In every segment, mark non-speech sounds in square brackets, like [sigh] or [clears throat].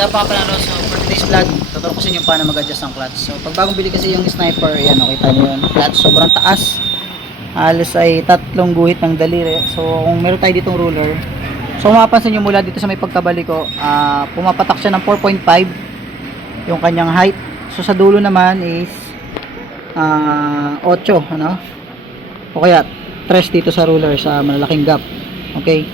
Sa pa pala no, so for today's vlog, tuturo ko sa inyo paano mag-adjust ng clutch. So pag bagong bili kasi yung sniper, yan, oh, kita yun. Clutch sobrang taas. Halos ay tatlong guhit ng daliri. So kung meron tayo ditong ruler, so mapapansin nyo mula dito sa may pagkabali ko, ah, pumapatak siya ng 4.5 yung kanyang height. So sa dulo naman is ah 8, ano? O kaya 3 dito sa ruler sa malalaking gap. Okay?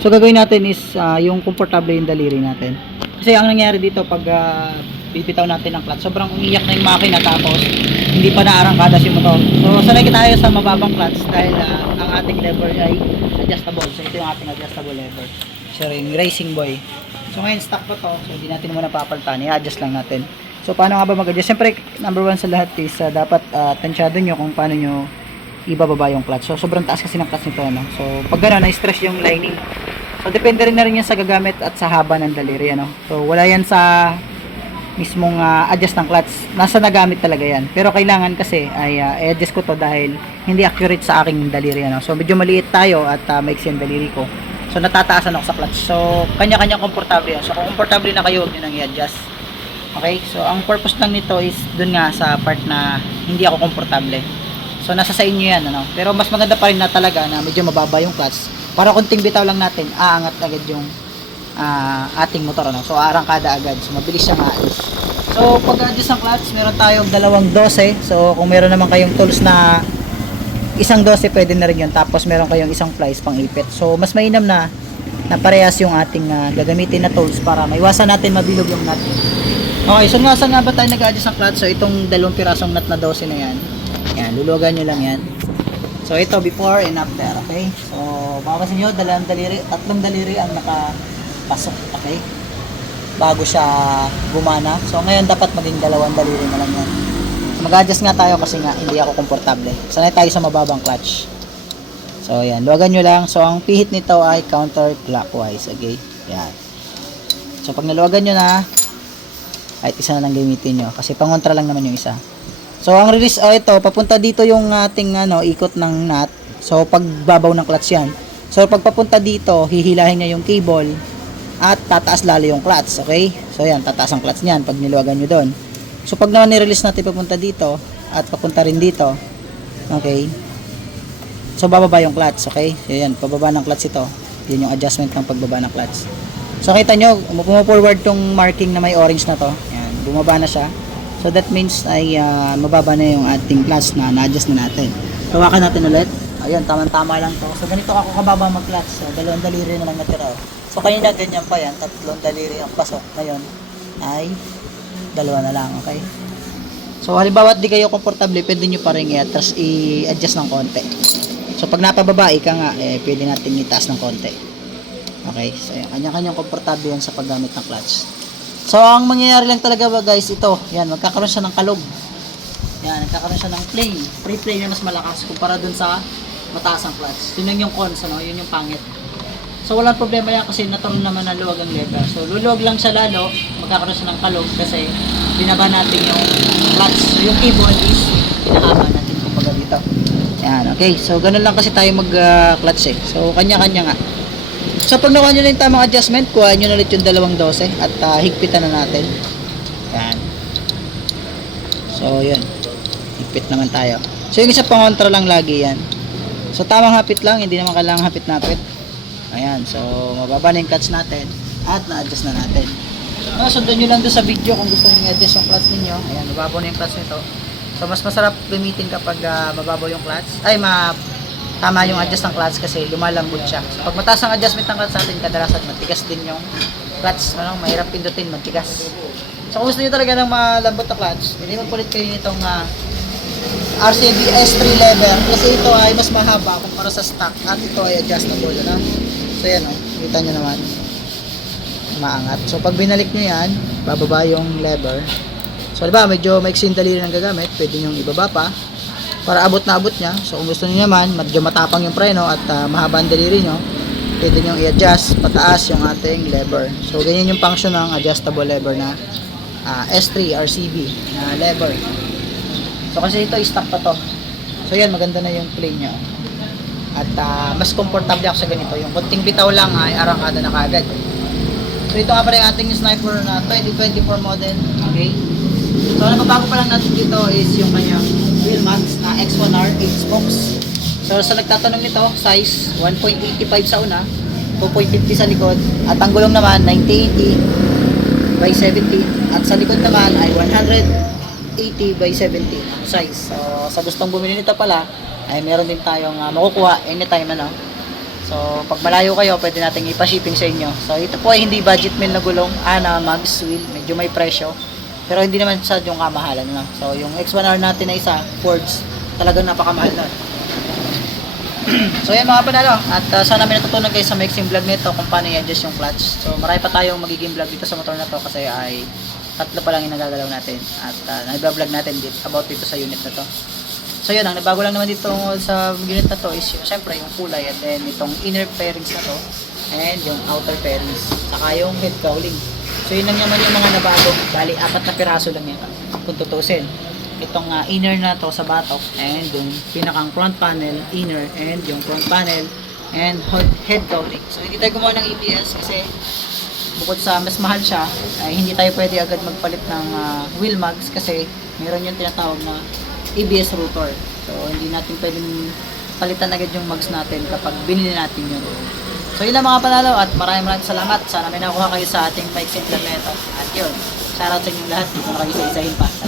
So gagawin natin is ah, yung komportable yung daliri natin. Kasi ang nangyari dito pag ah, bibitaw natin ng clutch, sobrang umiyak na yung makina tapos hindi pa naarangkadas yung motor. So sanay tayo sa mababang clutch dahil ah, ang ating lever ay adjustable. So ito yung ating adjustable lever. So yung racing boy. So ngayon stock pa to. So hindi natin muna papalitan. I-adjust lang natin. So paano nga ba mag-adjust? Siyempre number one sa lahat is ah, dapat uh, tansyado nyo kung paano nyo ibababa yung clutch. So sobrang taas kasi ng clutch nito. Ano? So pag gano'n, na-stress yung lining. So depende rin na rin yan sa gagamit at sa haba ng daliri. Ano? So wala yan sa mismong ah, adjust ng clutch. Nasa nagamit talaga yan. Pero kailangan kasi ay ah, i-adjust ko to dahil hindi accurate sa aking daliri. Ano? So medyo maliit tayo at uh, maiksi ang daliri ko. So natataasan ako sa clutch. So kanya-kanya komportable yan. So kung komportable na kayo, huwag nyo nang i-adjust. Okay? So ang purpose lang nito is dun nga sa part na hindi ako komportable. So nasa sa inyo yan. Ano? Pero mas maganda pa rin na talaga na medyo mababa yung clutch. Para kunting bitaw lang natin, aangat agad yung ah, ating motor ano. So arangkada agad. So mabilis siyang aalis. So pag adjust ng clutch, meron tayong dalawang 12. So kung meron naman kayong tools na isang 12 pwede na rin yun. Tapos meron kayong isang plies pang ipit. So mas mainam na na parehas yung ating ah, gagamitin na tools para maiwasan natin mabilog yung nut. Okay, so nga saan nga ba tayo nag-adjust ng clutch? So itong dalawang pirasong nut na 12 na yan. Yan, lulugan nyo lang yan. So ito before and after, okay? So mapapansin nyo, dalawang daliri, tatlong daliri ang nakapasok, okay? Bago siya gumana. So ngayon dapat maging dalawang daliri na lang yan. So, mag-adjust nga tayo kasi nga hindi ako komportable. Sanay tayo sa mababang clutch. So yan, luwagan nyo lang. So ang pihit nito ay counterclockwise, okay? Yan. So pag naluwagan nyo na, kahit isa na lang gamitin nyo. Kasi pangontra lang naman yung isa. So ang release oh ito, papunta dito yung ating ano, ikot ng nut. So pagbabaw ng clutch yan. So pag papunta dito, hihilahin niya yung cable at tataas lalo yung clutch, okay? So yan, tataas ang clutch niyan pag niluwagan nyo doon. So pag naman ni-release natin papunta dito at papunta rin dito, okay? So bababa yung clutch, okay? So yan, pababa ng clutch ito. Yan yung adjustment ng pagbaba ng clutch. So kita nyo, pumu-forward tong marking na may orange na to. Yan, bumaba na siya. So that means ay ah, mababa na yung ating clutch na na-adjust na natin. Hawakan natin ulit. Ayun, tamang-tama lang to. So ganito ako kababa mag-clutch. So dalawang daliri na lang natira. oh. So kanina ganyan pa yan, tatlong daliri ang pasok. Ngayon ay dalawa na lang, okay? So halimbawa di kayo komportable, pwede nyo pa rin i-adjust, i-adjust ng konti. So pag napababa ka nga, eh, pwede natin itaas ng konti. Okay, so yan, kanya-kanyang komportable yan sa paggamit ng clutch. So ang mangyayari lang talaga ba guys, ito, yan, magkakaroon siya ng kalog. Yan, nagkakaroon siya ng play. Free play na mas malakas kumpara dun sa mataas ang clutch. Yun lang yung cons, ano? yun yung pangit. So walang problema yan kasi natural naman na luwag ang lever. So luluwag lang siya lalo, magkakaroon siya ng kalog kasi binaba natin yung clutch. So yung cable is pinahaba natin kumbaga dito. Yan, okay. So ganun lang kasi tayo mag-clutch eh. So kanya-kanya nga. So pag nakuha nyo na yung tamang adjustment, kuha nyo na ulit yung dalawang 12 at ah, higpitan na natin. Yan. So yun. Higpit naman tayo. So yung isa pangontra lang lagi yan. So tamang hapit lang, hindi naman kailangan hapit-napit. Ayan, so mababa na yung clutch natin at na-adjust na natin. No, sundan nyo lang doon sa video kung gusto nyo i-adjust yung clutch ninyo. Ayan, mababaw na yung clutch nito. So mas masarap gamitin kapag ah, mababaw yung clutch. Ay, ma tama yung adjust ng clutch kasi lumalambot siya. So pag mataas ang adjustment ng clutch natin, kadalasan matigas din yung clutch. Ano, mahirap pindutin, matigas. So kung gusto nyo talaga ng malambot na clutch, hindi magpulit kayo nitong ah, RCB S3 lever kasi ito ay mas mahaba kumpara sa stock at ito ay adjustable ano? so yan o, kita nyo naman maangat so pag binalik nyo yan bababa yung lever so diba medyo maiksin daliri ng gagamit pwede nyo ibaba pa para abot na abot nya so kung gusto nyo naman medyo matapang yung preno at ah, mahaba ang daliri nyo pwede nyo i-adjust pataas yung ating lever so ganyan yung function ng adjustable lever na ah, S3 RCB na lever So kasi ito stock pa to. So yan maganda na yung play niya. At ah, mas komportable ako sa ganito. Yung konting bitaw lang ay arangkada na kagad. So ito nga pala yung ating sniper na 2024 model. Okay. So ang nababago pa lang natin dito is yung kanyang wheel max na X1R 8 spokes. So sa nagtatanong nito, size 1.85 sa una, 2.50 sa likod, at ang gulong naman 9080 by 70 at sa likod naman ay 180 by 70 ang size. So sa gustong bumili nito pala, ay meron din tayong ah, makukuha anytime ano. So, pag malayo kayo, pwede nating ipa-shipping sa inyo. So, ito po ay hindi budget meal na gulong. Ana, mags wheel. Medyo may presyo. Pero hindi naman sa yung kamahalan. No? So, yung X1R natin na isa, Fords, talagang napakamahal na. [clears throat] so, yan mga panalo. At uh, sana may natutunan kayo sa mixing vlog nito kung paano i-adjust yung clutch. So, marami pa tayong magiging vlog dito sa motor na to kasi ay tatlo pa lang yung nagagalaw natin. At uh, nag-vlog natin dito, about dito sa unit na to. So yun, ang nabago lang naman dito sa unit na to is syempre yung kulay and then itong inner pairings na to and yung outer pairings saka yung head cowling. So yun lang naman yung mga nabago. Bali, apat na piraso lang yan kung tutusin. Itong ah, inner na to sa batok and yung pinakang front panel, inner and yung front panel and head, cowling. So hindi tayo gumawa ng EPS kasi bukod sa mas mahal siya, ay hindi tayo pwede agad magpalit ng ah, wheel mags kasi meron yung tinatawag na ABS rotor. So, hindi natin pwedeng palitan agad yung mags natin kapag binili natin yun. So, yun lang mga panalo at maraming maraming salamat. Sana may nakuha kayo sa ating bike simple neto. At yun, shoutout sa inyong lahat. Dito na kayo sa isahin pa.